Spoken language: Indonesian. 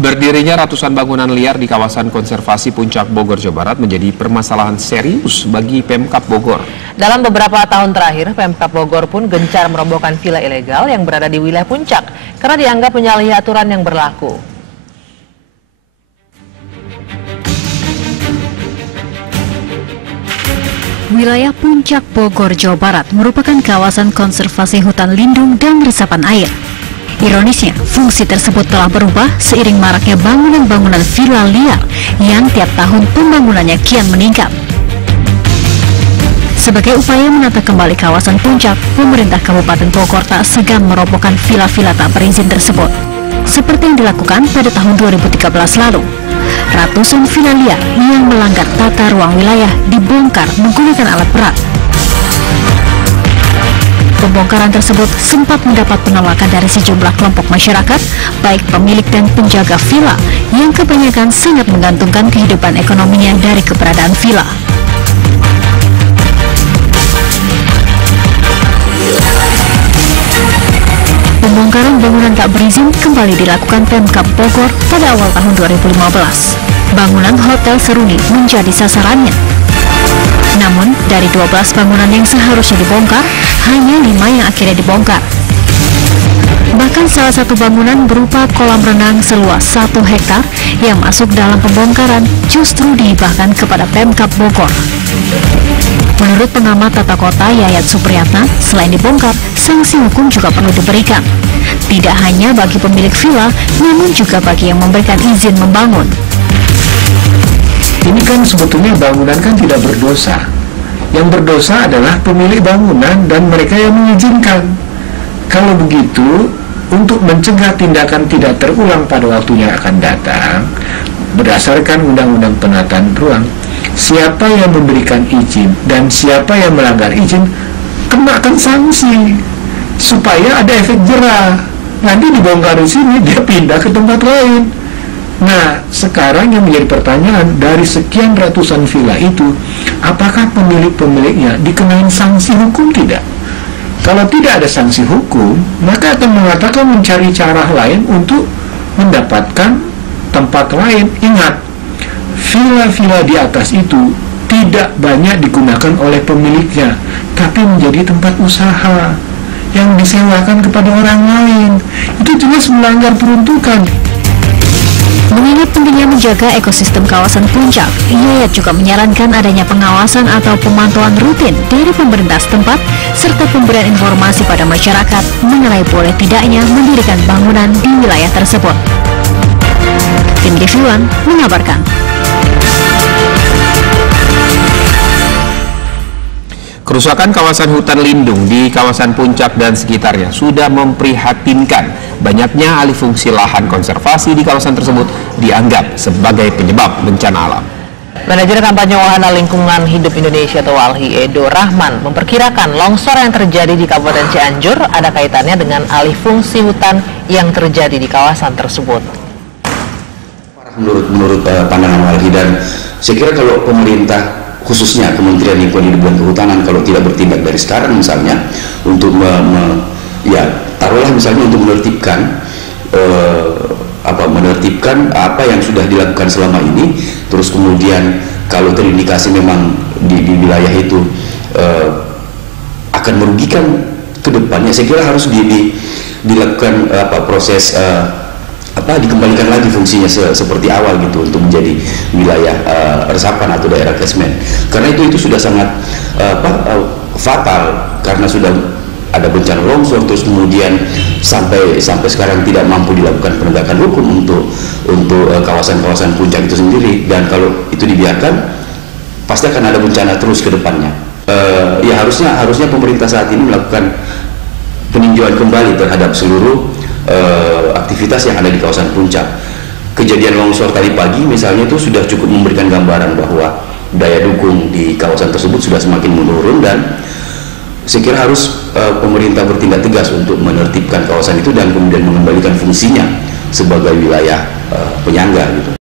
Berdirinya ratusan bangunan liar di kawasan konservasi Puncak Bogor, Jawa Barat menjadi permasalahan serius bagi Pemkab Bogor. Dalam beberapa tahun terakhir, Pemkab Bogor pun gencar merobohkan villa ilegal yang berada di wilayah Puncak karena dianggap menyalahi aturan yang berlaku. Wilayah Puncak Bogor, Jawa Barat merupakan kawasan konservasi hutan lindung dan resapan air. Ironisnya, fungsi tersebut telah berubah seiring maraknya bangunan-bangunan villa liar yang tiap tahun pembangunannya kian meningkat. Sebagai upaya menata kembali kawasan Puncak, pemerintah Kabupaten Bogor tak segan merobohkan villa-villa tak berizin tersebut. Seperti yang dilakukan pada tahun 2013 lalu. Ratusan villa liar yang melanggar tata ruang wilayah dibongkar menggunakan alat berat. Pembongkaran tersebut sempat mendapat penolakan dari sejumlah kelompok masyarakat, baik pemilik dan penjaga villa, yang kebanyakan sangat menggantungkan kehidupan ekonominya dari keberadaan villa. Pembongkaran bangunan tak berizin kembali dilakukan Pemkab Bogor pada awal tahun 2015. Bangunan Hotel Seruni menjadi sasarannya. Namun, dari 12 bangunan yang seharusnya dibongkar, hanya 5 yang akhirnya dibongkar. Bahkan salah satu bangunan berupa kolam renang seluas 1 hektar yang masuk dalam pembongkaran justru dihibahkan kepada Pemkab Bogor. Menurut pengamat tata kota Yayat Supriyatna, selain dibongkar, sanksi hukum juga perlu diberikan. Tidak hanya bagi pemilik villa, namun juga bagi yang memberikan izin membangun. Ini kan sebetulnya bangunan kan tidak berdosa. Yang berdosa adalah pemilik bangunan dan mereka yang mengizinkan. Kalau begitu, untuk mencegah tindakan tidak terulang pada waktunya akan datang, berdasarkan Undang-Undang Penataan Ruang, siapa yang memberikan izin dan siapa yang melanggar izin, kenakan sanksi supaya ada efek jerah. Nanti dibongkar di sini, dia pindah ke tempat lain. Nah, sekarang yang menjadi pertanyaan, dari sekian ratusan villa itu, apakah pemilik-pemiliknya dikenai sanksi hukum tidak? Kalau tidak ada sanksi hukum, maka akan mengatakan mencari cara lain untuk mendapatkan tempat lain. Ingat, villa-villa di atas itu tidak banyak digunakan oleh pemiliknya, tapi menjadi tempat usaha yang disewakan kepada orang lain. Itu jelas melanggar peruntukan. Mengingat pentingnya menjaga ekosistem kawasan Puncak, Yayat juga menyarankan adanya pengawasan atau pemantauan rutin dari pemerintah setempat, serta pemberian informasi pada masyarakat mengenai boleh tidaknya mendirikan bangunan di wilayah tersebut. Tim TV One mengabarkan. Kerusakan kawasan hutan lindung di kawasan Puncak dan sekitarnya sudah memprihatinkan. Banyaknya alih fungsi lahan konservasi di kawasan tersebut dianggap sebagai penyebab bencana alam. Manajer kampanye Wahana Lingkungan Hidup Indonesia atau WALHI, Edo Rahman, memperkirakan longsor yang terjadi di Kabupaten Cianjur ada kaitannya dengan alih fungsi hutan yang terjadi di kawasan tersebut. Menurut pandangan WALHI, dan saya kira kalau pemerintah, khususnya Kementerian Lingkungan Hidup dan Kehutanan, kalau tidak bertindak dari sekarang misalnya untuk taruhlah misalnya untuk menertibkan apa yang sudah dilakukan selama ini, terus kemudian kalau terindikasi memang di wilayah itu akan merugikan ke depannya, saya kira harus dilakukan proses dikembalikan lagi fungsinya seperti awal gitu, untuk menjadi wilayah resapan atau daerah catchment. Karena itu sudah sangat fatal, karena sudah ada bencana longsor, terus kemudian sampai sekarang tidak mampu dilakukan penegakan hukum untuk kawasan-kawasan Puncak itu sendiri. Dan kalau itu dibiarkan, pasti akan ada bencana terus ke depannya. Harusnya pemerintah saat ini melakukan peninjauan kembali terhadap seluruh aktivitas yang ada di kawasan Puncak. Kejadian longsor tadi pagi misalnya itu sudah cukup memberikan gambaran bahwa daya dukung di kawasan tersebut sudah semakin menurun, dan saya kira harus pemerintah bertindak tegas untuk menertibkan kawasan itu dan kemudian mengembalikan fungsinya sebagai wilayah penyangga gitu.